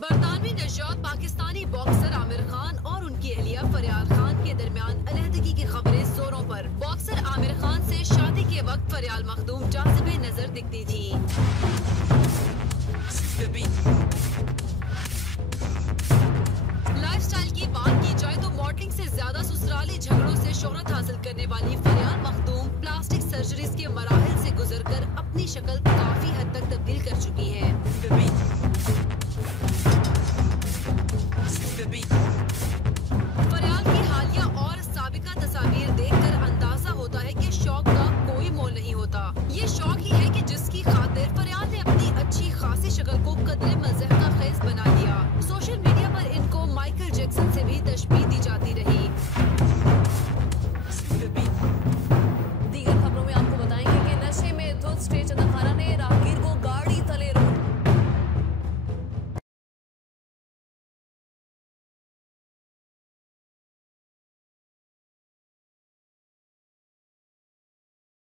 बरतानवी नजात Pakistani boxer Aamir Khan और उनकी अहलिया फरियाल खान के दरमियान अलहदगी की खबरें जोरों पर। बॉक्सर आमिर खान से शादी के वक्त फरियाल मखदूम जाज़िबे नजर दिखती थी। लाइफस्टाइल की बात की जाए तो मॉडलिंग से ज्यादा ससुराली झगड़ों से शोहरत हासिल करने वाली फरियाल मखदूम प्लास्टिक सर्जरीज के मराकज